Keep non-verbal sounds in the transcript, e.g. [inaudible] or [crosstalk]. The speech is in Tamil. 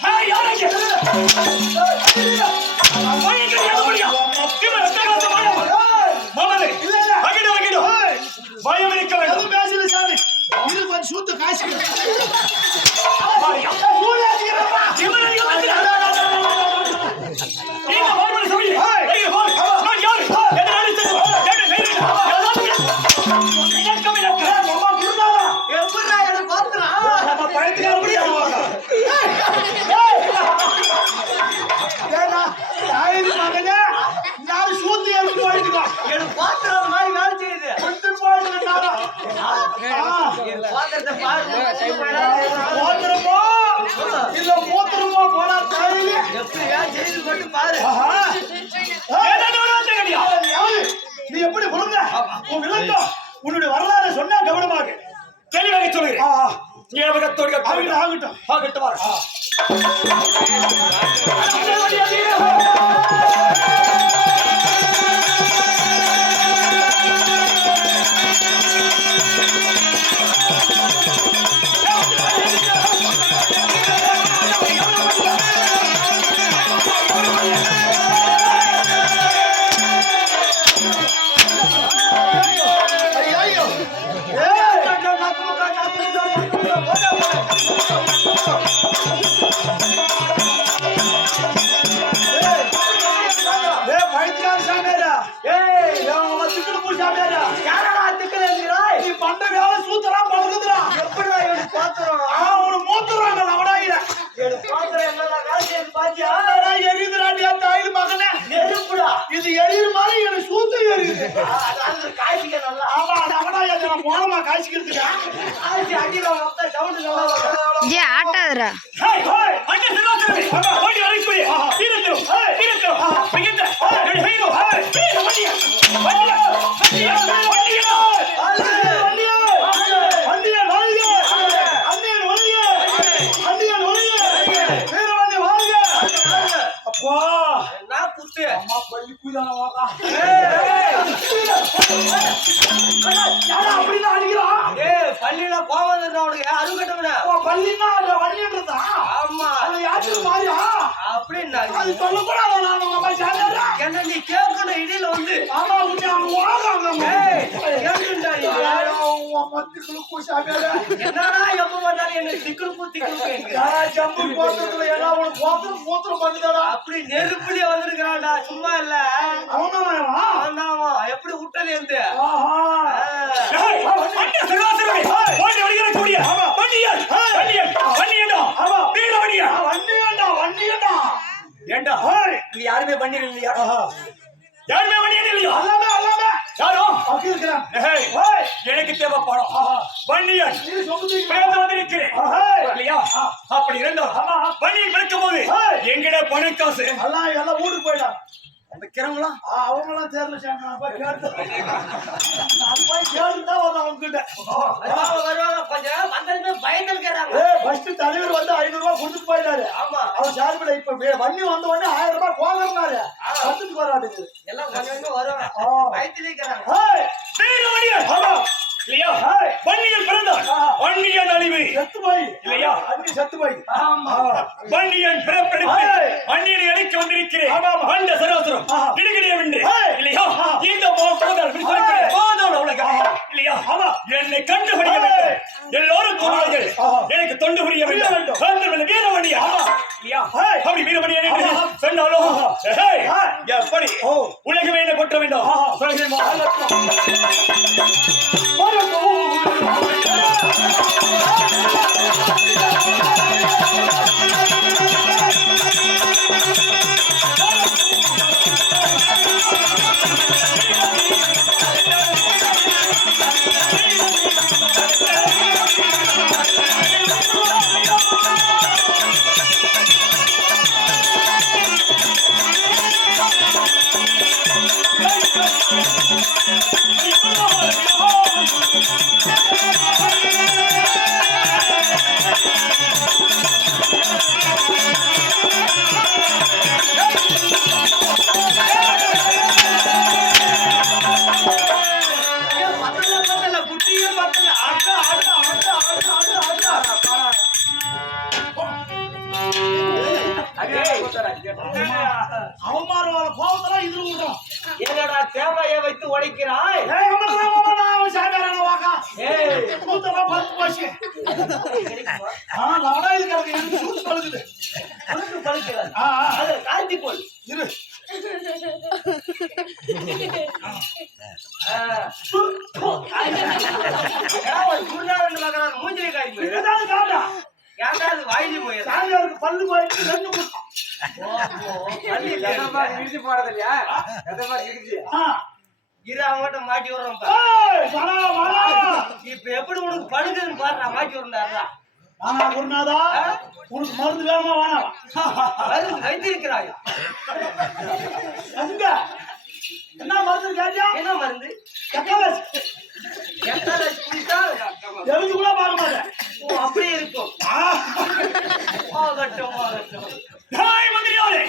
Hey, y'all, போத்துறமோ இல்ல மூத்துறமோ போனா தாயில எப்படி வேலை செய்யுது மட்டும் பாரு நீ எப்படி விழுந்த உன் விளக்கம் உன்னுடைய வரலாறு சொன்னா கவனமாக தெளிவாக ஆ, ஞாபகத்தோடு ஆகட்டும் ஆகட்டும் ஆகட்டும் ಆಯ್ಸ್ಕಿರ್ತೀರಾ ಆಯ್ಸಿ ಹಾಕಿರೋ ಮತ್ತೆ ಡೌನ್ ಡೌನ್ குத்து அம்மா பள்ளி கூதான யாரா அப்படிதான் ஏய் பள்ளியில கோவம் வந்துடுறா உனக்கு. அது கட்டவிட பள்ளின்னா அது வண்டின்றதா ஆமா. அது யாச்சும் மாறியா? அப்படின்னா அது சொல்லக்கூடாது நான் உங்க அம்மா சாந்தா என்ன நீ கேட்கணும் இடையில வந்து ஆமா உன்னை அவங்க வாங்க ஏய் மத்துக்குள்ள பூசாமியாரா என்னடா எப்ப என்ன. ஜம்பு போத்தத்துல போத்தம் மூத்திரம் பண்ணுதாடா. அப்படி நெருப்புலயே வந்திருக்கிறான்டா சும்மா இல்ல. அவன் அவன்தாவா எப்படி விட்டது இருந்து? யாருமே? ஆஹா. யாருமே? எல்லாமே எல்லாமே யாரோ? அப்படி இருக்கிறான் எனக்கு தேவை பணம் நீ சொல்லுதீங்க பேர்ந்து வந்திருக்கிறேன் இல்லையா? அப்படி இருந்தால் ஆமா. வண்டியில் பிறக்கும் போது. எங்கட பண காசு எல்லாம் எல்லாம் வீட்டுக்கு போயிடா வைக்கிறவங்களா அவங்களாம் தேர்தல் நான் போய் கேட்டு. நான் போய் கேட்டு தான் வரேன் அவங்க தலைவர் வந்து ஐநூறு ரூபாய் கொடுத்துட்டு போயிட்டாரு. ஆமா. அவர் சார்பில் இப்ப வண்டி வந்த உடனே ஆயிரம் ரூபாய் போகிறாரு கொடுத்துட்டு வராது எல்லாம் கொஞ்சம் கொஞ்சம் வருவாங்க ஆ. பயத்துல இருக்கிறாங்க. ஹேய்! வீர வண்டியன் ஆமா. இல்லையா? பிறந்தார் ஆஹா. வண்டியன் அழிவு செத்து போய் இல்லையா? அண்ணி செத்து போய் ஆமா வண்டியன் பிறப்பெடுத்து. வண்டியை அழைக்க வந்திருக்கிறேன். அந்த சராசரம். ஏய். இல்லையா? ஓ. உலகமே என்ன கொட்ட வேண்டும். சொல்கிறேன் கூத்தெல்லாம் பத்து போச்சு? [laughs] ஆ லவடா இருக்கிறது எனக்கு சூடு பழுகுது உனக்கு பழுக்கிறது ஆ அது காய்ச்சிக்கொள் இரு. மூஞ்சிலே. இதுதான் காட்டா ஏன்டா அது வாயிலி போயிரு. சாமியாருக்கு பல்லு போயிட்டு ரெண்டு குத்தம் பள்ளி ஆ. இரு அவங்ககிட்ட மாட்டி விடுறோம் பா. ஏய் வரா வரா இப்ப எப்படி உனக்கு பழுகுதுன்னு பாரு நான் மாட்டி விடுறாரா ஆனா குருநாதா. உனக்கு மருந்து வேணுமா? வேணாமா வைத்திருக்கிறாய்